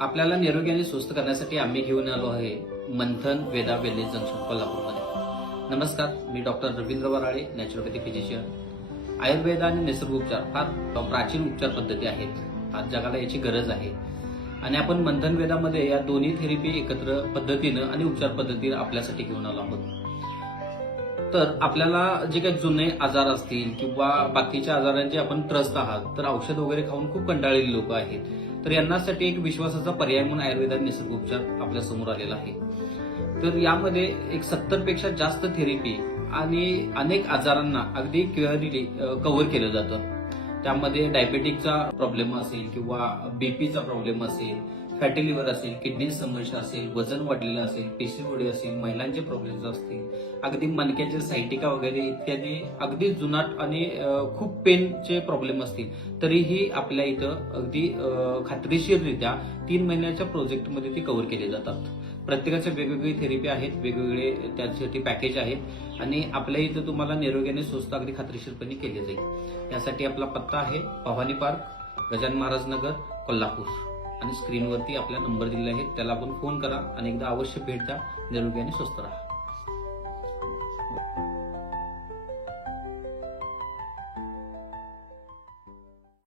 आपल्याला निरोगी आणि स्वस्थ करण्यासाठी आम्ही घेऊन आलो आहे मंथन वेदा वेलनेस जंक्शन कोल्हापूरमध्ये। नमस्कार, मी डॉक्टर रवींद्र वराळे, नॅचरोपॅथी फिजिशियन। आयुर्वेद आणि निसर्गोपचार फार प्राचीन उपचार पद्धती आहेत। आज जगाला याची गरज आहे आणि आपण मंथन वेदामध्ये या दोन्ही थेरपी एकत्र पद्धतीनं आणि उपचार पद्धतीनं आपल्यासाठी घेऊन आलो आहोत। तर आपल्याला जे काही जुने आजार असतील किंवा बाकीच्या आजारांचे आपण त्रस्त आहात, तर औषध वगैरे खाऊन खूप कंटाळलेली लोक आहेत, तर यांनासाठी एक विश्वासाचा पर्याय म्हणून आयुर्वेद आणि निसर्गोपचार आपल्या समोर आलेला आहे। तर यामध्ये एक 70 पेक्षा जास्त थेरपी आणि अनेक आजारांना अगदी क्युअरली कव्हर केलं जातं। त्यामध्ये डायबेटिकचा प्रॉब्लेम असेल किंवा बीपीचा प्रॉब्लेम असेल, फॅटी लिव्हर असेल, किडनी समस्या असेल, वजन वाढलेलं असेल, पीसीओडी असेल, महिलांचे प्रॉब्लेम्स असतील, अगदी मणक्याचे सायटिका वगैरे इत्यादी अगदी जुनाट आणि खूप पेनचे प्रॉब्लेम असतील, तरीही आपल्या इथं अगदी खात्रीशीररित्या 3 महिन्याच्या प्रोजेक्टमध्ये ते कव्हर केले जातात। प्रत्येकाचे वेगवेगळी थेरपी आहेत, वेगवेगळे त्यासाठी पॅकेज आहेत आणि आपल्या इथं तुम्हाला निरोगी आणि स्वस्त अगदी खात्रीशीरपणे केले जाईल। यासाठी आपला पत्ता आहे भवानी पार्क, गजानन महाराज नगर, कोल्हापूर आणि स्क्रीनवरती आपला नंबर दिलेला आहे, त्याला आपण फोन करा आणि एकदा अवश्य भेट द्या। निरोगी आणि स्वस्थ राहा।